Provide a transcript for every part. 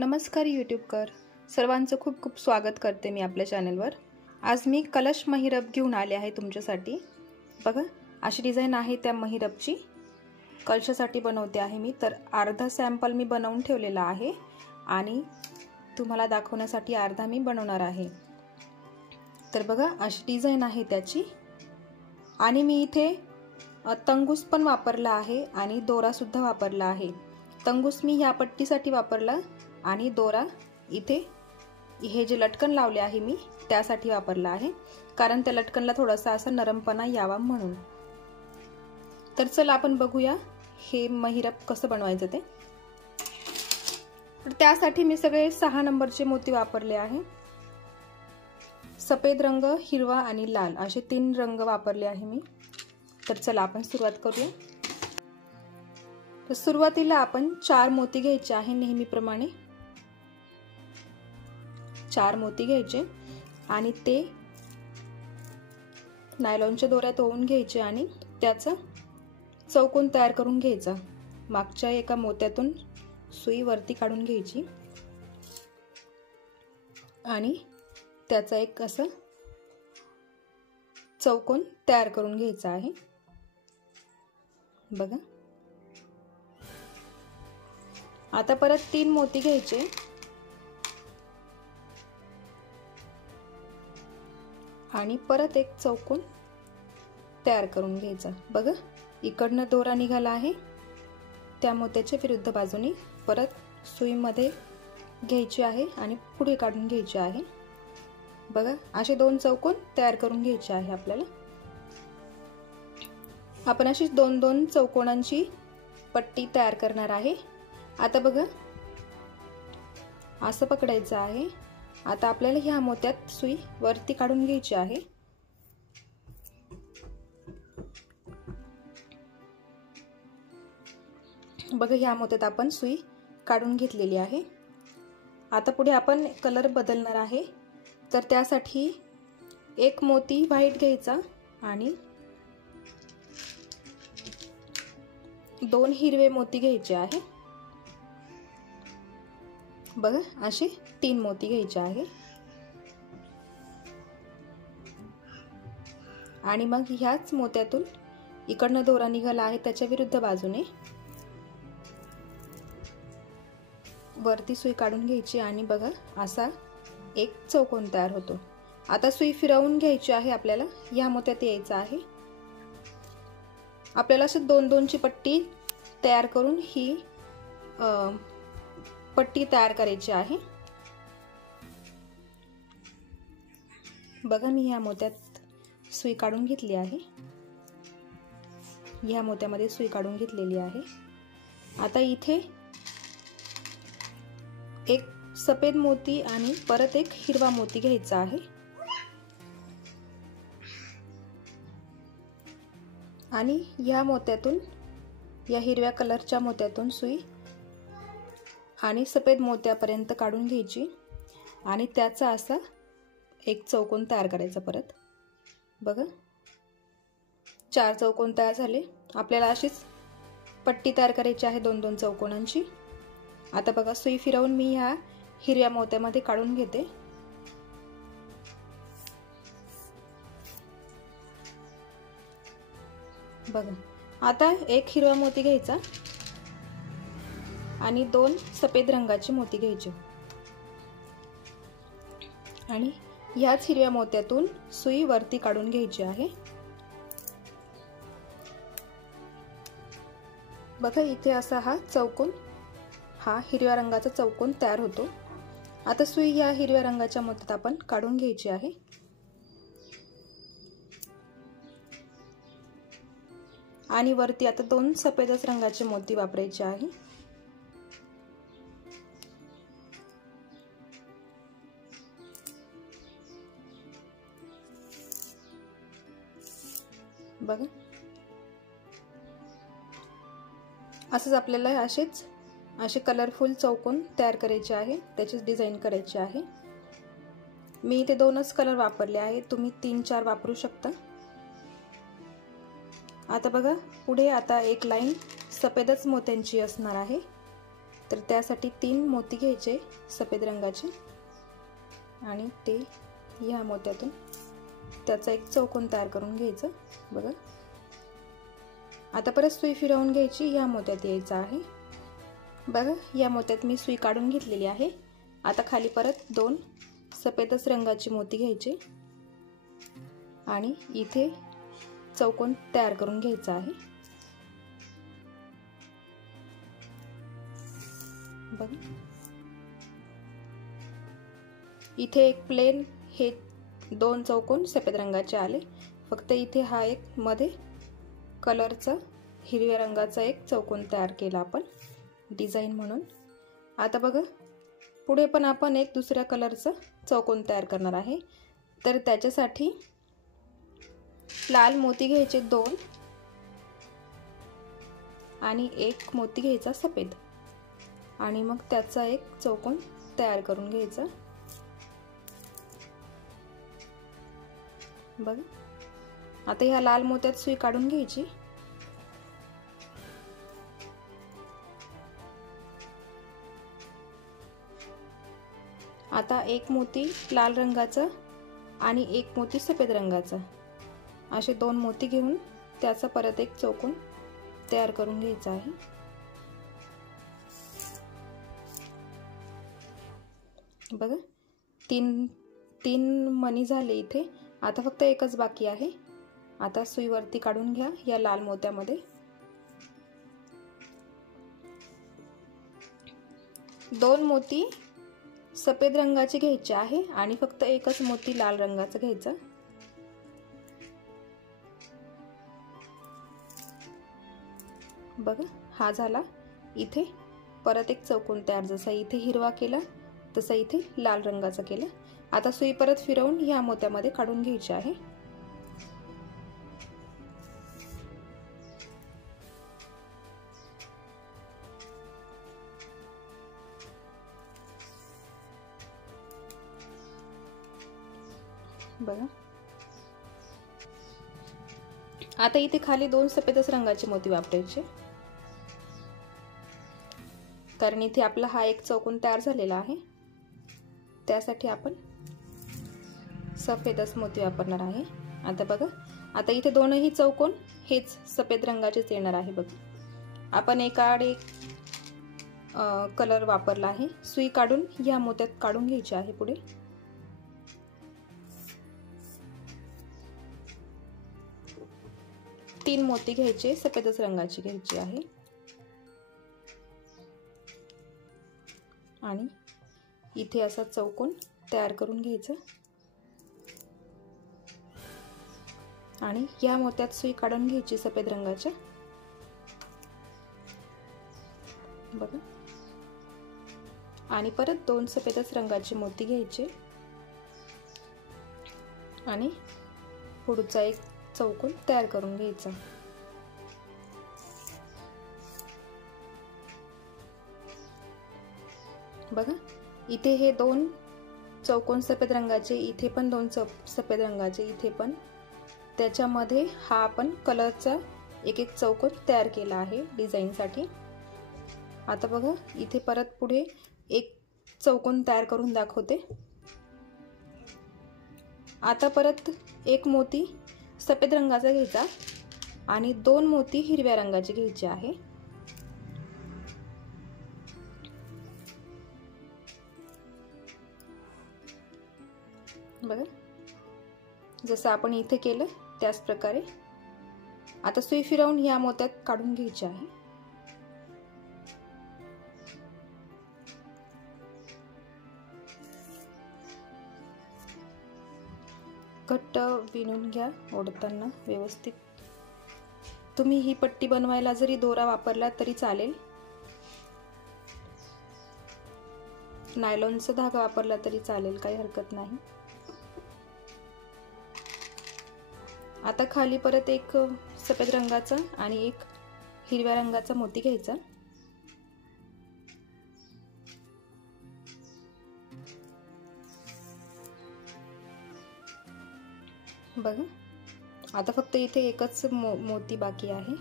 नमस्कार यूट्यूबकर सर्वांचं खूप खूप स्वागत करते मी आपल्या चॅनलवर। आज मी कलश महिरप घेऊन आले आहे तुमच्यासाठी। बघा अशी डिझाइन आहे त्या महिरपची, कलशासाठी बनवते आहे मी। तर अर्धा सॅम्पल मी बनवून ठेवलेला आहे आणि तुम्हाला दाखवण्यासाठी अर्धा मी बनवणार आहे। तर बघा अशी डिझाइन आहे त्याची आणि मी इथे तंगूस पण वापरला आहे आणि दोरा सुद्धा वापरला आहे। तंगूस मी ह्या पट्टीसाठी वापरला आणि दोरा इथे हे जे लटकन लावले आहे मी त्यासाठी वापरला आहे, कारण त्या लटकनला थोडासा असा नरमपणा यावा म्हणून। तर चला आपण बघूया हे महिरप कसं बनवायचं ते। तर त्यासाठी मी सगळे 6 नंबरचे मोती वापरले आहे। सफेद रंग, हिरवा आणि लाल असे 3 रंग वापरले आहे मी। तर चला आपण सुरुवात करूया। तर सुरुवातीला आपण 4 मोती घ्यायचे आहे नेहमीप्रमाणे। 4 मोती घ्यायचे आणि ते नायलॉनच्या दोऱ्यात ओवून घ्यायचे आणि त्याचा चौकोन तयार करून घ्यायचा। मागच्या एका मोत्यातून सुई वरती काढून घ्यायची आणि त्याचा एक असं चौकोन तयार करून घ्यायचा आहे। बघा आता परत 3 मोती घ्यायचे आणि परत एक चौकोन तयार करून घ्यायचा। बघा इकडनं दोरा निघाला आहे, त्या मोत्याच्या विरुद्ध बाजूने परत सुईमध्ये घ्यायची आहे आणि पुढे काढून घ्यायची आहे। बघा असे 2 चौकोन तयार करून घ्यायचे आहे आपल्याला। आपण अशी 2-2 चौकोनांची पट्टी तयार करणार आहे। आता बघा असं पकडायचं आहे। आता आपल्याला ह्या मोत्यात सुई वरती काढून घ्यायची आहे। बघा ह्या मोत्यात आपण सुई काढून घेतलेली आहे। आता पुढे आपण कलर बदलणार आहे। तर त्यासाठी एक मोती व्हाईट घ्यायचा आणि 2 हिरवे मोती घ्यायचे आहे। बघा असे 3 मोती घ्यायचे आहे आणि मग ह्याच मोत्यातून इकडनं दोरा निघाला आहे त्याच्या विरुद्ध बाजूने वरती सुई काढून घ्यायची आणि बघा असा एक चौकोन तयार होतो। आता सुई फिरवून घ्यायची आहे, आपल्याला ह्या मोत्यात यायचं आहे। आपल्याला असं 2-2 ची पट्टी तयार करून ही पट्टी तयार करायची आहे। बघा मी ह्या मोत्यात सुई काढून घेतली आहे, ह्या मोत्यामध्ये सुई काढून घेतलेली आहे। आता इथे एक सफेद मोती आणि परत एक हिरवा मोती घ्यायचा आहे आणि ह्या मोत्यातून, या हिरव्या कलरच्या मोत्यातून सुई आणि सफेद मोत्यापर्यंत काढून घ्यायची आणि त्याचा असा एक चौकोन तयार करायचा। परत बघा 4 चौकोन तयार झाले। आपल्याला अशीच पट्टी तयार करायची आहे 2-2 चौकोनांची। आता बघा सुई फिरवून मी ह्या हिरव्या मोत्यामध्ये काढून घेते। बघा आता एक हिरवा मोती घ्यायचा आणि 2 सफेद रंगाचे मोती घ्यायचे आणि ह्याच हिरव्या मोत्यातून सुई वरती काढून घ्यायची आहे। बघा इथे असा हा चौकोन, हा हिरव्या रंगाचा चौकोन तयार होतो। आता सुई ह्या हिरव्या रंगाच्या मोत्यात आपण काढून घ्यायची आहे आणि वरती आता 2 सफेदच रंगाचे मोती वापरायचे आहे। बघा असंच आपल्याला असे कलरफुल चौकोन तयार करायचे आहे, त्याचीच डिझाइन करायची आहे। मी इथे 2च कलर वापरले आहे, तुम्ही 3-4 वापरू शकता। आता बघा पुढे आता एक लाईन सफेदच मोत्यांची असणार आहे तर त्यासाठी 3 मोती घ्यायचे सफेद रंगाचे आणि ते ह्या मोत्यातून त्याचा एक चौकोन तयार करून घ्यायचं। बघा आता परत सुई फिरवून घ्यायची, ह्या मोत्यात यायचं आहे। बघा या मोत्यात मी सुई काढून घेतलेली आहे। आता खाली परत 2 सफेदच रंगाची मोती घ्यायचे आणि इथे चौकोन तयार करून घ्यायचा आहे। बघा इथे एक प्लेन हे 2 चौकोन सफेद रंगाचे आले, फक्त इथे हा एक मध्ये कलरचा हिरव्या रंगाचा एक चौकोन तयार केला आपण डिझाइन म्हणून। आता बघा पुढे पण आपण एक दुसऱ्या कलरचा चौकोन तयार करणार आहे। तर त्याच्यासाठी लाल मोती घ्यायचे 2 आणि एक मोती घ्यायचा सफेद आणि मग त्याचा एक चौकोन तयार करून घ्यायचा। बघा आता ह्या लाल मोत्यात सुई काढून घ्यायची आता एक मोती लाल रंगाचा आणि एक मोती सफेद रंगाचा असे 2 मोती घेऊन त्याचा परत एक चौकोन तयार करून घ्यायचा आहे। बघा 3 मणी झाले इथे, आता फक्त एकच बाकी आहे। आता सुई वरती काढून घ्या या लाल मोत्यामध्ये। 2 मोती सफेद रंगाचे घ्यायचे आहे आणि फक्त एकच मोती लाल रंगाचा घ्यायचा। बघा हा झाला। इथे परत एक चौकोन तयार, जसा इथे हिरवा केला तसा इथे लाल रंगाचा केला। आता सुई परत फिरवून ह्या मोत्यामध्ये काढून घ्यायची आहे। बघा आता इथे खाली 2 सफेदच रंगाचे मोती वापरायचे, कारण इथे आपला हा एक चौकोन तयार झालेला आहे। त्यासाठी आपण सफेदच मोती वापरणार आहे। आता बघा आता इथे दोनही चौकोन हेच सफेद रंगाचेच येणार आहे। बघा आपण एकाआड एक कलर वापरला आहे। सुई काढून या मोत्यात काढून घ्यायची आहे। पुढे तीन मोती घ्यायचे, सफेदच रंगाची घ्यायची आहे आणि इथे असा चौकोन तयार करून घ्यायचा आणि या मोत्यात सुई काढून घ्यायची सफेद रंगाच्या। बघा आणि परत 2 सफेदच रंगाचे मोती घ्यायचे आणि पुढचा एक चौकोन तयार करून घ्यायचा। बघा इथे हे 2 चौकोन सफेद रंगाचे, इथे पण 2 सफेद रंगाचे, इथे पण, त्याच्यामध्ये हा आपण कलरचा एक एक चौकोन तयार केला आहे डिझाइन साठी। आता बघा इथे परत पुढे एक चौकोन तयार करून दाखवते। आता परत एक मोती सफेद रंगाचा घ्यायचा आणि 2 मोती हिरव्या रंगाचे घ्यायचे आहे। बघा जसं आपण इथे केलं त्याच प्रकारे आता सुई फिरवून या मोत्यात काढून घ्यायचे आहे। घट्ट विणून घ्या ओढताना व्यवस्थित। तुम्ही ही पट्टी बनवायला जरी दोरा वापरला तरी चालेल, नायलॉनचा धागा वापरला तरी चालेल, काही हरकत नाही। आता खाली परत एक सफेद रंगाचा आणि एक हिरव्या रंगाचा मोती घ्यायचा बघा आता फक्त इथे एकच मोती बाकी आहे।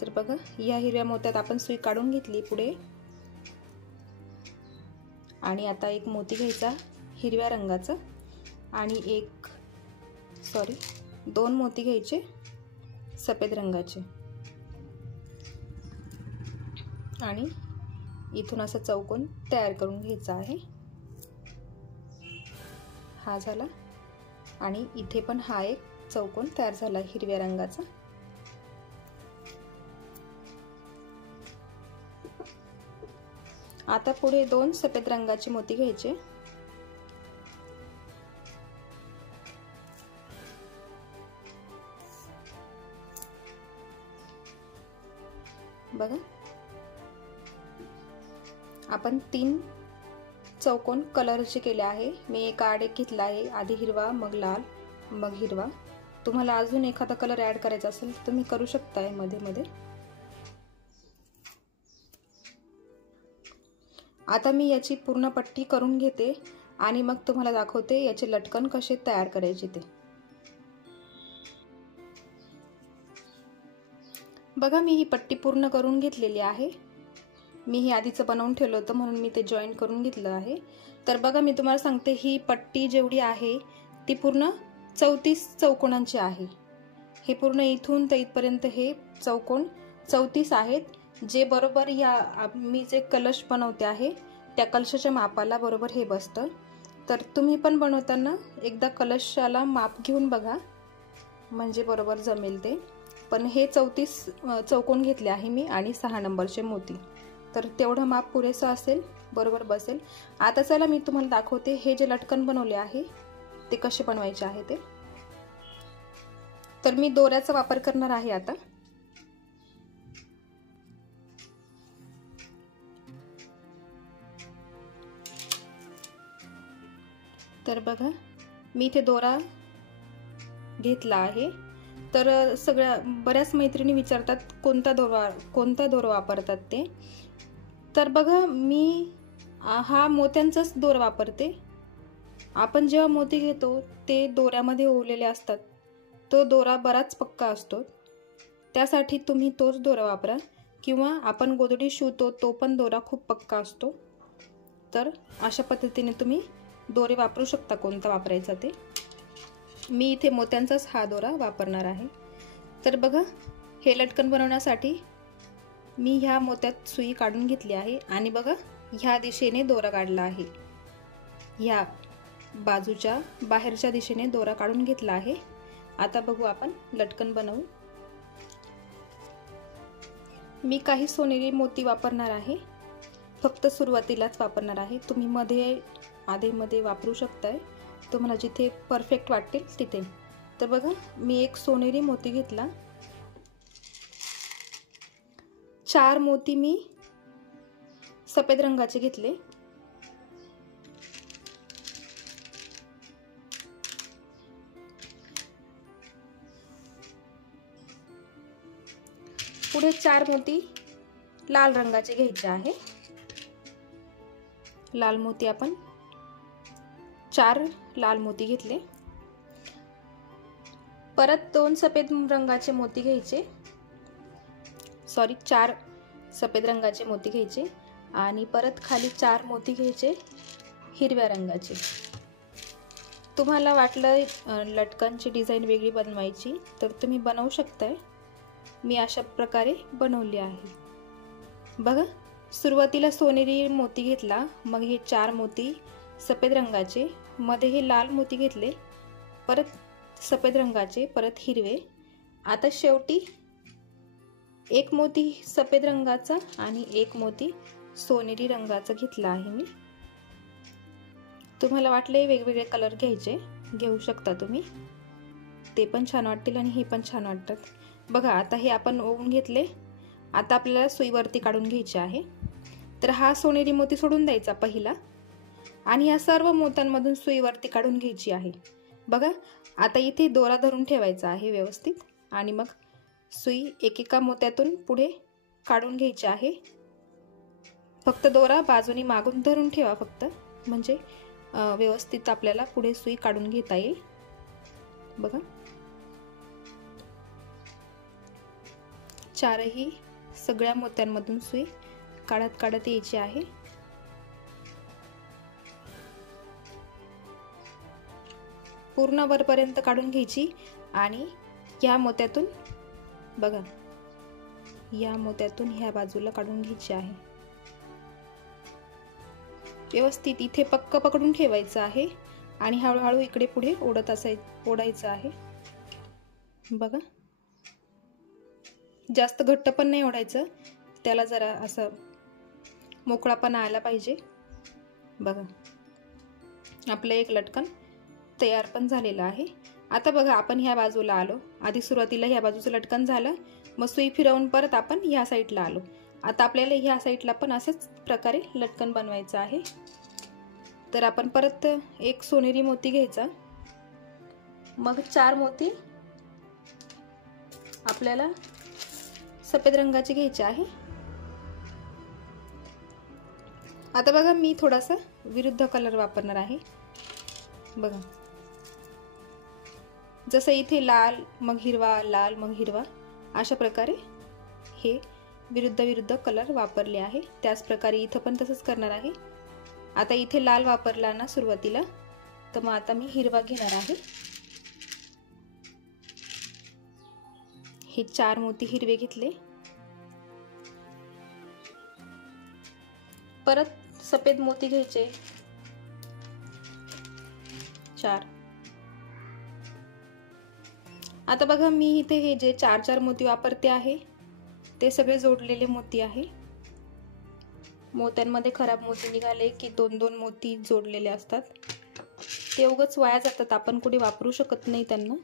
तर बघा या हिरव्या मोत्यात आपण सुई काढून घेतली पुढे, आणि आता एक मोती घ्यायचा हिरव्या रंगाचा आणि दोन मोती घ्यायचे सफेद रंगाचे, आणि इथून असा चौकोन तयार करून घ्यायचा आहे। हा झाला, आणि इथे पण हा एक चौकोन तयार झाला हिरव्या रंगाचा। आता पुढे दोन सफेद रंगाचे मोती घ्यायचे, बघा आपण 3 चौकोन कलरचे केले आहे। मी एक आड एक घेतला आहे, आधी हिरवा मग लाल मग हिरवा। तुम्हाला अजून एखादा कलर ऍड करायचा असेल तर तुम्ही करू शकता मध्ये मध्ये। आता मी याची पूर्ण पट्टी करून घेते आणि मग तुम्हाला दाखवते याचे लटकन कसे तयार करायचे ते। बघा मी ही पट्टी पूर्ण करून घेतलेली आहे। मी ही आधीच बनवून ठेवलं होतं म्हणून मी ते जॉईन करून घेतलं आहे। तर बघा मी तुम्हाला सांगते ही पट्टी जेवढी आहे ती पूर्ण 34 चौकोनांची आहे। हे पूर्ण इथून ते इथपर्यंत हे चौकोन 34 आहेत, जे बरोबर या मी जे कलश बनवते आहे त्या कलशाच्या मापाला बरोबर हे बसतं। तर तुम्ही पण बनवताना एकदा कलशाला माप घेऊन बघा, म्हणजे बरोबर जमेल ते। पण हे 34 चौकोन घेतले आहे मी आणि 6 नंबरचे मोती, तर तेवढं माप पुरेसं असेल, बरोबर बसेल। आता चला मी तुम्हाला दाखवते हे जे लटकन बनवले आहे ते कसे बनवायचे आहे ते। तर मी दोऱ्याचा वापर करणार आहे आता। तर बघा मी इथे दोरा घेतला आहे। तर बऱ्याच मैत्रिणी विचारतात कोणता दोरा वापरतात ते। तर बघा मी हा मोत्यांचाच दोरा वापरते। आपण जेव्हा मोती घेतो ते दोऱ्यामध्ये ओवलेले असतात, तो दोरा बराच पक्का असतो, त्यासाठी तुम्ही तोच दोरा वापरा। किंवा आपण गोधडी शिवतो तो पण दोरा खूप पक्का असतो। तर अशा पद्धतीने तुम्ही दोरे वापरू शकता, कोणता वापरायचा ते। मी इथे मोत्यांचाच हा दोरा वापरणार आहे। तर बघा हे लटकन बनवण्यासाठी मी ह्या मोत्यात सुई काढून घेतली आहे आणि बघा ह्या दिशेने दोरा काढला आहे, ह्या बाजूच्या बाहेरच्या दिशेने दोरा काढून घेतला आहे। आता बघू आपण लटकन बनवू। मी काही सोनेरी मोती वापरणार आहे, फक्त सुरुवातीलाच वापरणार आहे। तुम्ही मध्ये वापरू शकताय, तुम्हाला जिथे परफेक्ट वाटतील तिथे। तर बघा मी एक सोनेरी मोती घेतला, 4 मोती मी सफेद रंगाचे घेतले, पुढे 4 मोती लाल रंगाचे घ्यायचे आहे। लाल मोती आपण 4 लाल मोती घेतले, परत 2 सफेद रंगाचे मोती घ्यायचे, 4 सफेद रंगाचे मोती घ्यायचे आणि परत खाली 4 मोती घ्यायचे हिरव्या रंगाचे। तुम्हाला वाटलं लटकनची डिझाइन वेगळी बनवायची तर तुम्ही बनवू शकताय। मी अशा प्रकारे बनवली आहे। बघा सुरुवातीला सोनेरी मोती घेतला, मग हे 4 मोती सफेद रंगाचे, मध्ये हे लाल मोती घेतले, परत सफेद रंगाचे, परत हिरवे। आता शेवटी एक मोती सफेद रंगाचा आणि एक मोती सोनेरी रंगाचा घेतला आहे मी। तुम्हाला वाटले वेगवेगळे कलर घेऊ शकता तुम्ही, ते पण छान वाटतील आणि हे पण छान वाटतात। बघा आता हे आपण ओवून घेतले, आता आपल्याला सुईवरती काढून घ्यायचे आहे। तर हा सोनेरी मोती सोडून द्यायचा पहिला आणि या सर्व मोत्यांमधून सुईवरती काढून घ्यायची आहे। बघा आता इथे दोरा धरून ठेवायचा आहे व्यवस्थित आणि मग सुई एकेका मोत्यातून पुढे काढून घ्यायची आहे। फक्त दोरा बाजूनी मागून धरून ठेवा फक्त, म्हणजे व्यवस्थित आपल्याला पुढे सुई काढून घेता येईल। बघा चारही सगळ्या मोत्यांमधून सुई काढत काढत यायची आहे। पूर्ण वरपर्यंत काढून घ्यायची आणि या मोत्यातून बघा, या मोत्यातून ह्या बाजूला काढून घ्यायची आहे। व्यवस्थित इथे पक्क पकडून ठेवायचं आहे आणि हळूहळू इकडे पुढे ओढायचं आहे। बघा, जास्त घट्ट पण नाही ओढायचं, त्याला जरा असं मोकळापणा आला पाहिजे। बघा, आपलं एक लटकन तयार पण झालेलं आहे। आता बघा, आपण ह्या बाजूला आलो, आधी सुरुवातीला ह्या बाजूचं लटकन झालं, मग सुई फिरवून परत आपण ह्या साईडला आलो। आता आपल्याला ह्या साईडला पण अशाच प्रकारे लटकन बनवायचं आहे। तर आपण परत एक सोनेरी मोती घ्यायचा, मग 4 मोती आपल्याला सफेद रंगाचे घ्यायचे आहे। आता बघा, मी थोडासा विरुद्ध कलर वापरणार आहे। बघा, जसं इथे लाल मग हिरवा, लाल मग हिरवा, अशा प्रकारे हे विरुद्ध विरुद्ध कलर वापरले आहे। त्याच प्रकारे इथं पण तसंच करणार आहे। आता इथे लाल वापरला ना सुरुवातीला, तर मग आता मी हिरवा घेणार आहे। हे 4 मोती हिरवे घेतले, परत सफेद मोती घ्यायचे 4। आता बघा, मी इथे हे जे 4 मोती वापरते आहे ते सगळे जोडलेले मोती आहे। मोत्यांमध्ये खराब मोती निघाले की 2-2 मोती जोडलेले असतात, ते उगाच वाया जातात, आपण कुठे वापरू शकत नाही त्यांना।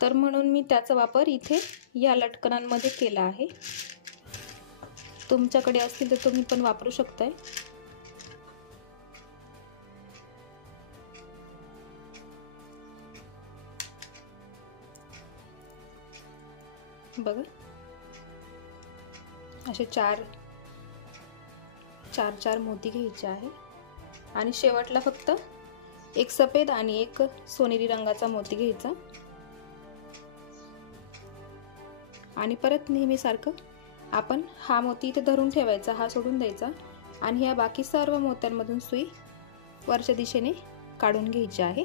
तर म्हणून मी त्याचा वापर इथे या लटकनांमध्ये केला आहे। तुमच्याकडे असतील तर तुम्ही पण वापरू शकताय। बघा, असे 4 मोती घ्यायचे आहे आणि शेवटला फक्त एक सफेद आणि एक सोनेरी रंगाचा मोती घ्यायचा आणि परत नेहमीसारखं आपण हा मोती इथे धरून ठेवायचा, हा सोडून द्यायचा आणि ह्या बाकी सर्व मोत्यांमधून सुई वरच्या दिशेने काढून घ्यायची आहे।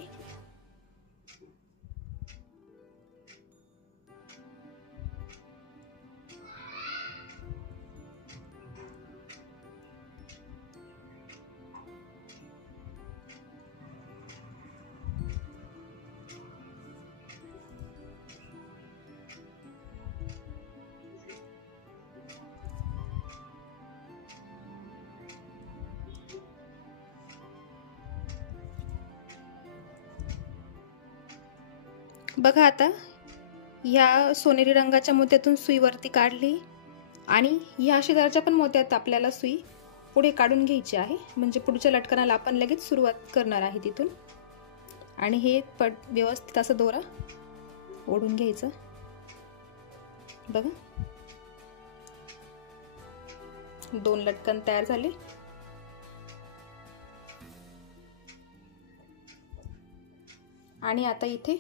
बघा, आता या सोनेरी रंगाच्या मोत्यातून सुई वरती काढली आणि या शेजारच्या पण मोत्यात आपल्याला सुई पुढे काढून घ्यायची आहे, म्हणजे पुढच्या लटकनाला आपण लगेच सुरुवात करणार आहे तिथून। आणि हे व्यवस्थित असं दोरा ओढून घ्यायचं। बघा, 2 लटकन तयार झाले। आणि आता इथे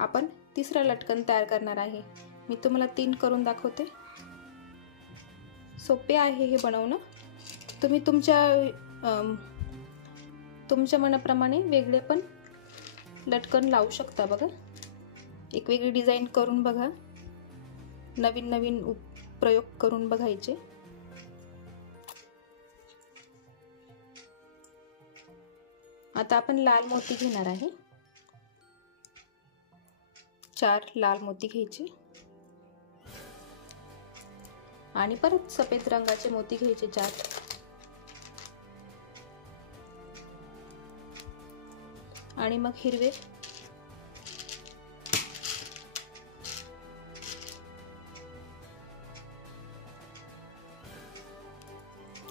आपण तिसरा लटकन तयार करणार आहे। मी तुम्हाला 3 करून दाखवते। सोपे आहे हे बनवणं, तुम्ही तुमच्या मनाप्रमाणे वेगळे पण लटकन लावू शकता। बघा, एक वेगळी डिझाइन करून बघा, नवीन नवीन प्रयोग करून बघायचे। आता आपण लाल मोती घेणार आहे, 4 लाल मोती घ्यायचे आणि परत सफेद रंगाचे मोती घ्यायचे 4 आणि मग हिरवे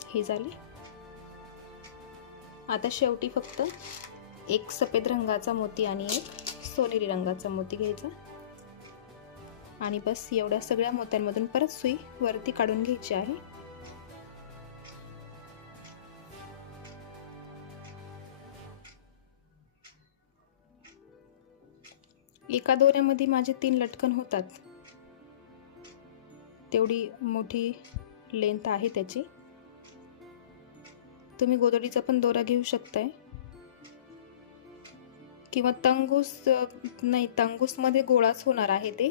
हे झाले। आता शेवटी फक्त एक सफेद रंगाचा मोती आणि एक सोनेरी रंगाचा मोती घ्यायचा आणि बस एवढ्या सगळ्या मोत्यांमधून परत सुई वरती काढून घ्यायची आहे। एका दोऱ्यामध्ये माझे 3 लटकन होतात। तेवढी मोठी लेंथ आहे त्याची। तुम्ही गोधडीचा पण दोरा घेऊ शकताय किंवा तंगूस नाही, तंगूसमध्ये गोळाच होणार आहे ते,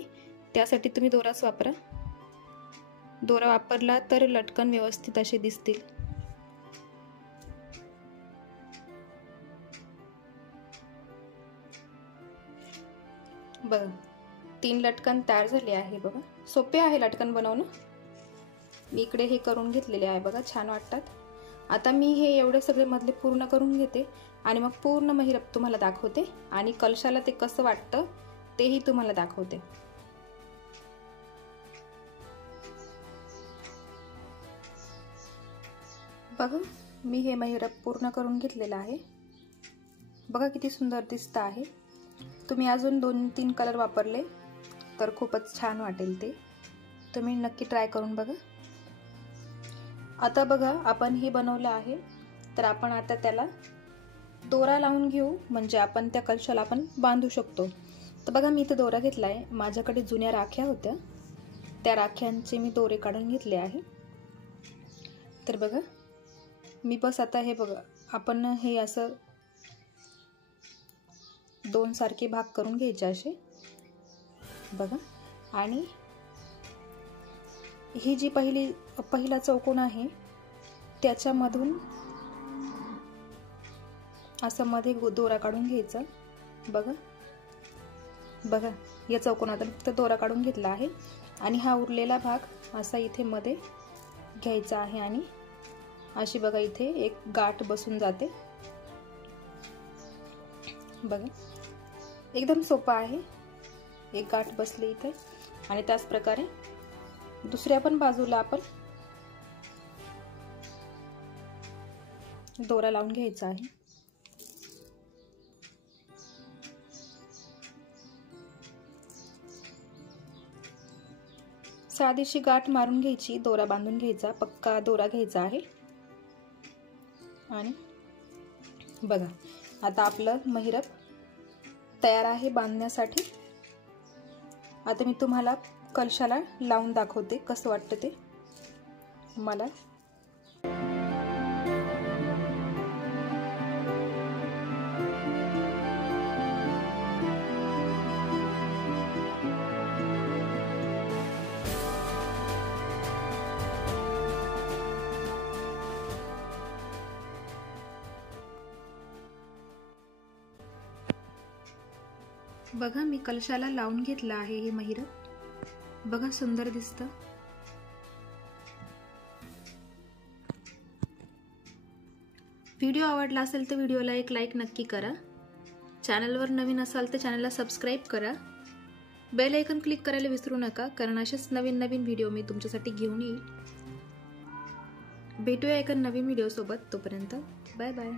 त्यासाठी तुम्ही दोराच वापरा। दोरा वापरला तर लटकन व्यवस्थित असे दिसतील। बघा 3 लटकन तयार झाले आहे। बघा सोपे आहे लटकन बनवणं। मी इकडे हे करून घेतलेले आहे बघा, छान वाटतात। आता मी हे एवढे सगळे मधले पूर्ण करून घेते आणि मग पूर्ण महिरप तुम्हाला दाखवते आणि कलशाला ते कसं वाटतं तेही तुम्हाला दाखवते। बघा मी हे महिरप पूर्ण करून घेतलेलं आहे। बघा किती सुंदर दिसत आहे। तुम्ही अजून 2-3 कलर वापरले तर खूपच छान वाटेल ते। तुम्ही नक्की ट्राय करून बघा। आता बघा आपण हे बनवलं आहे, तर आपण आता त्याला दोरा लावून घेऊ, म्हणजे आपण त्या कलशाला आपण बांधू शकतो। तर बघा मी इथे दोरा घेतला आहे। माझ्याकडे जुन्या राख्या होत्या, त्या राख्यांचे मी दोरे काढून घेतले आहे। तर बघा मी बस आता हे बघा, आपण हे असं 2 सारखे भाग करून घ्यायचे असे बघा। आणि ही जी पहिला चौकोन आहे त्याच्यामधून असं मध्ये दोरा काढून घ्यायचा। बघा बघा या चौकोनातून फक्त दोरा काढून घेतला आहे आणि हा उरलेला भाग असा इथे मध्ये घ्यायचा आहे आणि अशी बघा इथे एक गाठ बसून जाते। बघा एकदम सोपा आहे, एक गाठ बसली इथे। आणि त्याच प्रकारे दुसऱ्या पण बाजूला आपण दोरा लावून घ्यायचा आहे। साधीशी गाठ मारून घ्यायची, दोरा बांधून घ्यायचा, पक्का दोरा घ्यायचा आहे। आणि बघा आता आपलं महिरप तयार आहे बांधण्यासाठी। आता मी तुम्हाला कलशाला लावून दाखवते कसं वाटतं ते मला। बघा मी कलशाला लावून घेतला आहे हे महिरप। बघा सुंदर दिसतं। व्हिडिओ आवडला असेल तर व्हिडिओला एक लाईक नक्की करा। चॅनलवर नवीन असाल तर चॅनलला सबस्क्राईब करा। बेल आयकॉन क्लिक करायला विसरू नका, कारण असेच नवीन नवीन व्हिडिओ मी तुमच्यासाठी घेऊन येईल। भेटूया एका नवीन व्हिडिओ सोबत, तोपर्यंत बाय बाय।